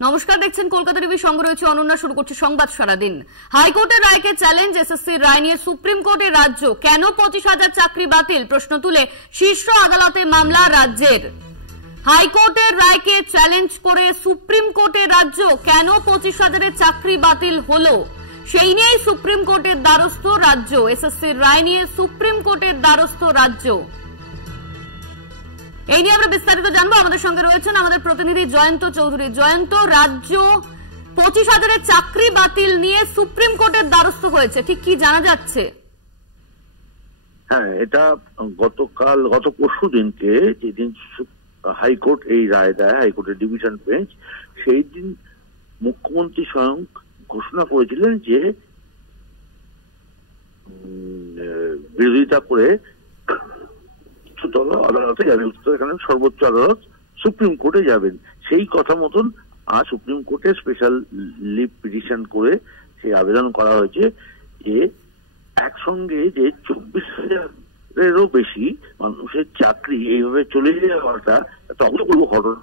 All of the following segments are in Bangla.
নমস্কার, দেখছেন কলকাতা টিভি, সঙ্গে রয়েছে অনন্যা। শুরু করছে সংবাদ সারাদিন। হাইকোর্টের রায়কে চ্যালেঞ্জ, এসএসসির রায় নিয়ে সুপ্রিম কোর্টের রাজ্য। কেন 25,000 চাকরি বাতিল, প্রশ্ন তুলে শীর্ষ আদালতে মামলা রাজ্যের। হাইকোর্টের রায়কে চ্যালেঞ্জ করে সুপ্রিম কোর্টের রাজ্য। কেন 25,000 চাকরি বাতিল হলো, সেই নিয়েই সুপ্রিম কোর্টের দ্বারস্থ রাজ্য। এসএসসির রায় নিয়ে সুপ্রিম কোর্টের দ্বারস্থ রাজ্য। এই নিয়ে আমরা বিস্তারিত জানবো। আমাদের সঙ্গে রয়েছেন আমাদের প্রতিনিধি জয়ন্ত চৌধুরী। জয়ন্ত, রাজ্য 25,000 চাকরি বাতিল নিয়ে সুপ্রিম কোর্টের দ্বারস্থ হয়েছে, ঠিক কি জানা যাচ্ছে? হ্যাঁ, এটা গত পরশু দিনকে, যেদিন হাইকোর্ট এই রায় দেয়, হাইকোর্টের ডিভিশন বেঞ্চ, সেই দিন মুখ্যমন্ত্রী স্বয়ং ঘোষণা করেছিলেন যে বিরোধিতা করে আদালতে যাবেন, এখানে সর্বোচ্চ আদালত সুপ্রিম কোর্টে যাবেন। সেই কথা মতন আজ সুপ্রিম কোর্টে স্পেশাল লিভ পিটিশন করে সেই আবেদন করা হয়েছে যে একসঙ্গে যে 24,000-এরও বেশি মানুষের চাকরি এইভাবে চলে যাওয়াটা একটা অভূতপূর্ব ঘটনা,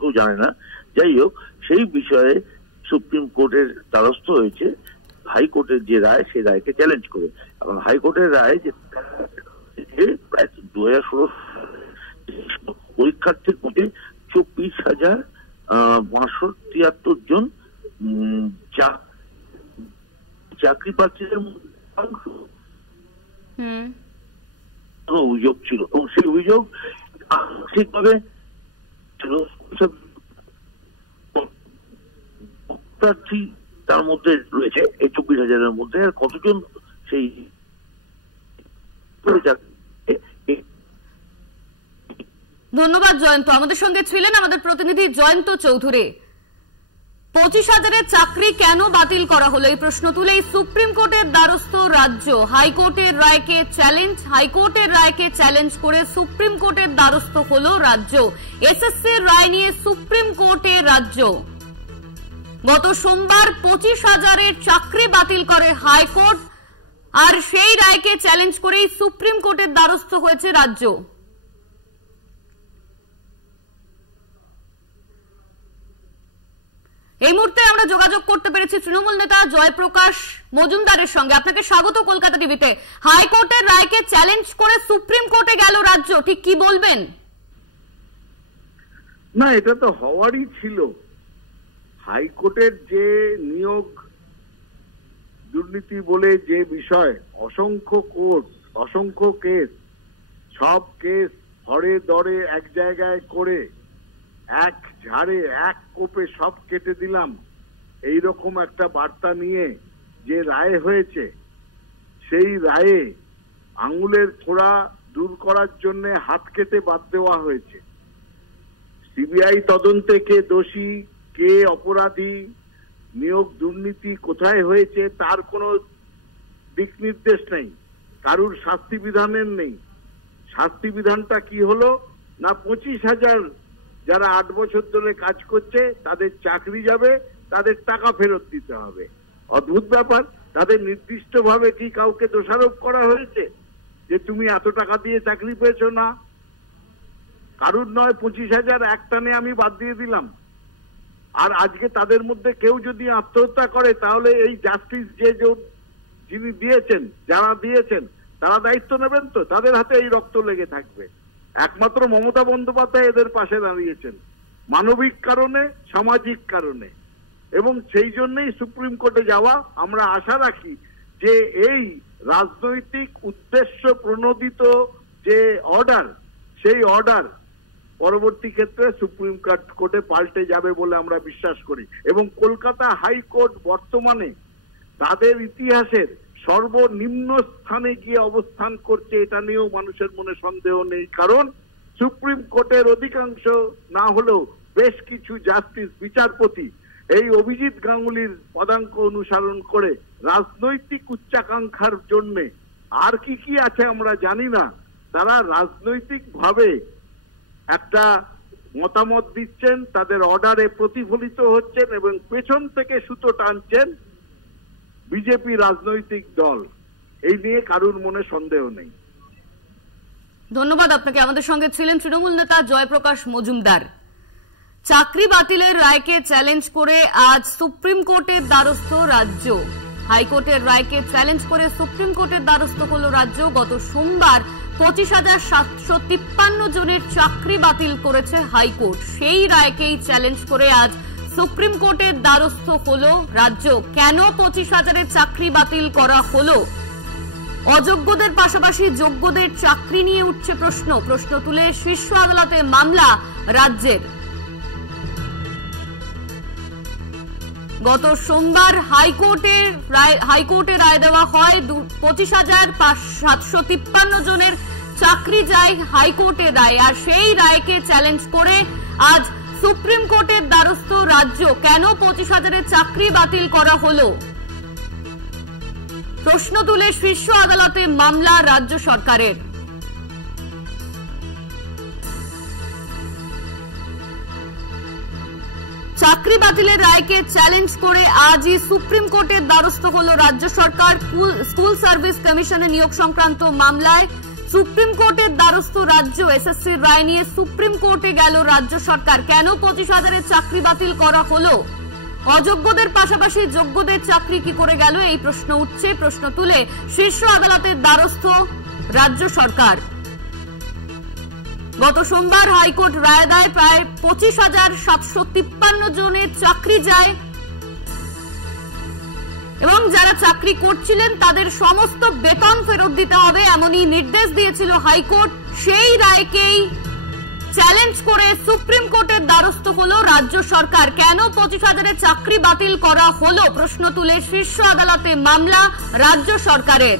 কেউ জানে না। যাই হোক, সেই বিষয়ে সুপ্রিম কোর্টের দ্বারস্থ হয়েছে হাইকোর্টের যে রায়, সেই রায়কে চ্যালেঞ্জ করে। এবং হাইকোর্টের রায় যে প্রায় 2016 পরীক্ষার্থীর মধ্যে 24,573 জন চাকরি প্রার্থীদের অভিযোগ ছিল, এবং সেই অভিযোগ আংশিকভাবে প্রার্থী তার মধ্যে রয়েছে এই 24,000-এর মধ্যে। আর কতজন সেই ধন্যবাদ জয়ন্ত। আমাদের সঙ্গে ছিলেন আমাদের প্রতিনিধি জয়ন্ত চৌধুরী। 25,000 চাকরি কেন বাতিল করা হলো, এই প্রশ্ন তুলেই সুপ্রিম কোর্টের দ্বারস্থ রাজ্য। হাইকোর্টের রায়কে চ্যালেঞ্জ করে সুপ্রিম কোর্টের দ্বারস্থ হলো রাজ্য। এসএসসির রায় নিয়ে সুপ্রিম কোর্টের রাজ্য। গত সোমবার 25,000 চাকরি বাতিল করে হাইকোর্ট, আর সেই রায়কে চ্যালেঞ্জ করেই সুপ্রিম কোর্টের দ্বারস্থ হয়েছে রাজ্য। এই মুহূর্তে আমরা যোগাযোগ করতে পেরেছি তৃণমূল নেতা জয়প্রকাশ মজুমদারের সঙ্গে। আপনাকে স্বাগত কলকাতা টিভিতে। হাইকোর্টের রায়কে চ্যালেঞ্জ করে সুপ্রিম কোর্টে গেল রাজ্য, ঠিক কি বলবেন? না, এটা তো হওয়ারই ছিল। হাইকোর্টের যে নিয়োগ দুর্নীতি বলে যে বিষয়, অসংখ্য কোর্ট, অসংখ্য কেস, সব কেস হরে দরে এক জায়গায় করে এক ঝাড়ে এক কোপে সব কেটে দিলাম, এইরকম একটা বার্তা নিয়ে যে রায় হয়েছে, সেই রায়ে আঙুলের ফোড়া দূর করার জন্য হাত কেটে বাদ দেওয়া হয়েছে। সিবিআই তদন্তে কে দোষী, কে অপরাধী, নিয়োগ দুর্নীতি কোথায় হয়েছে তার কোনো দিক নির্দেশ নেই, কারুর শাস্তি বিধানের নেই। শাস্তি বিধানটা কি হলো না, 25,000 যারা 8 বছর ধরে কাজ করছে তাদের চাকরি যাবে, তাদের টাকা ফেরত দিতে হবে। অদ্ভুত ব্যাপার। তাদের নির্দিষ্টভাবে কি কাউকে দোষারোপ করা হয়েছে যে তুমি এত টাকা দিয়ে চাকরি পেয়েছো? না, কারুর নয়। 25,000 একটানে আমি বাদ দিয়ে দিলাম। আর আজকে তাদের মধ্যে কেউ যদি আত্মহত্যা করে, তাহলে এই জাস্টিস যিনি দিয়েছেন, যারা দিয়েছেন, তারা দায়িত্ব নেবেন তো? তাদের হাতে এই রক্ত লেগে থাকবে। একমাত্র মমতা বন্দ্যোপাধ্যায় এদের পাশে দাঁড়িয়েছেন, মানবিক কারণে, সামাজিক কারণে। এবং সেই জন্যই সুপ্রিম কোর্টে যাওয়া। আমরা আশা রাখি যে এই রাজনৈতিক উদ্দেশ্য প্রণোদিত যে অর্ডার, সেই অর্ডার পরবর্তী ক্ষেত্রে সুপ্রিম কোর্টে পাল্টে যাবে বলে আমরা বিশ্বাস করি। এবং কলকাতা হাইকোর্ট বর্তমানে তাদের ইতিহাসের সর্বনিম্ন স্থানে গিয়ে অবস্থান করছে, এটা নিয়েও মানুষের মনে সন্দেহ নেই। কারণ সুপ্রিম কোর্টের অধিকাংশ না হলেও বেশ কিছু জাস্টিস, বিচারপতি এই অভিজিৎ গাঙ্গুলির পদাঙ্ক অনুসরণ করে রাজনৈতিক উচ্চাকাঙ্ক্ষার জন্য, আর কি আছে আমরা জানি না, তারা রাজনৈতিক ভাবে একটা মতামত দিচ্ছেন, তাদের অর্ডারে প্রতিফলিত হচ্ছেন এবং পেছন থেকে সুতো টানছেন বিজেপি রাজনৈতিক দল। এই নিয়ে কারুর মনে সন্দেহ নেই। ধন্যবাদ আপনাকে। আমাদের সঙ্গে ছিলেন তৃণমূল নেতা জয়প্রকাশ মজুমদার। চাকরি বাতিলের রায়কে চ্যালেঞ্জ করে আজ সুপ্রিম কোর্টের দ্বারস্থ রাজ্য। হাইকোর্টের রায়কে চ্যালেঞ্জ করে সুপ্রিম কোর্টের দ্বারস্থ হল রাজ্য। গত সোমবার 25,753 জনের চাকরি বাতিল করেছে হাইকোর্ট। সেই রায়কেই চ্যালেঞ্জ করে আজ সুপ্রিম কোর্টের দ্বারস্থ হল রাজ্য। কেন 25,000-এর চাকরি বাতিল করা হলো? অযোগ্যদের পাশাপাশি যোগ্যদের চাকরি নিয়ে উঠছে প্রশ্ন তুলে শীর্ষ আদালতে মামলা রাজ্যের। গত সোমবার হাইকোর্টে রায় দেওয়া হয় 25,753 জনের চাকরি যায় হাইকোর্টে রায়। আর সেই রায়কে চ্যালেঞ্জ করে আজ সুপ্রিম কোর্টের দ্বারস্থ রাজ্য। কেন 25,000-এর চাকরি বাতিল করা হলো? প্রশ্ন তুলে শীর্ষ আদালতে মামলা রাজ্য সরকারের। চাকরি বাতিলের রায়কে চ্যালেঞ্জ করে আজই সুপ্রিম কোর্টের দ্বারস্থ হল রাজ্য সরকার। স্কুল সার্ভিস কমিশনে নিয়োগ সংক্রান্ত মামলায় সুপ্রিম কোর্টের দ্বারস্থ রাজ্য। এসএসসির রায় নিয়ে সুপ্রিম কোর্টে গেল রাজ্য সরকার। কেন 25,000-এর চাকরি বাতিল করা হলো? অযোগ্যদের পাশাপাশি যোগ্যদের চাকরি কি করে গেল, এই প্রশ্ন উঠছে। প্রশ্ন তুলে শীর্ষ আদালতের দ্বারস্থ রাজ্য সরকার। গত সোমবার হাইকোর্ট রায় দেয় প্রায় 25,753 জনের চাকরি যায় এবং যারা চাকরি করছিলেন তাদের সমস্ত বেতন ফেরত দিতে হবে, এমনই নির্দেশ দিয়েছিল হাইকোর্ট। সেই রায়কেই চ্যালেঞ্জ করে সুপ্রিম কোর্টের দ্বারস্থ হল রাজ্য সরকার। কেন 25,000-এর চাকরি বাতিল করা হলো? প্রশ্ন তুলে শীর্ষ আদালতে মামলা রাজ্য সরকারের।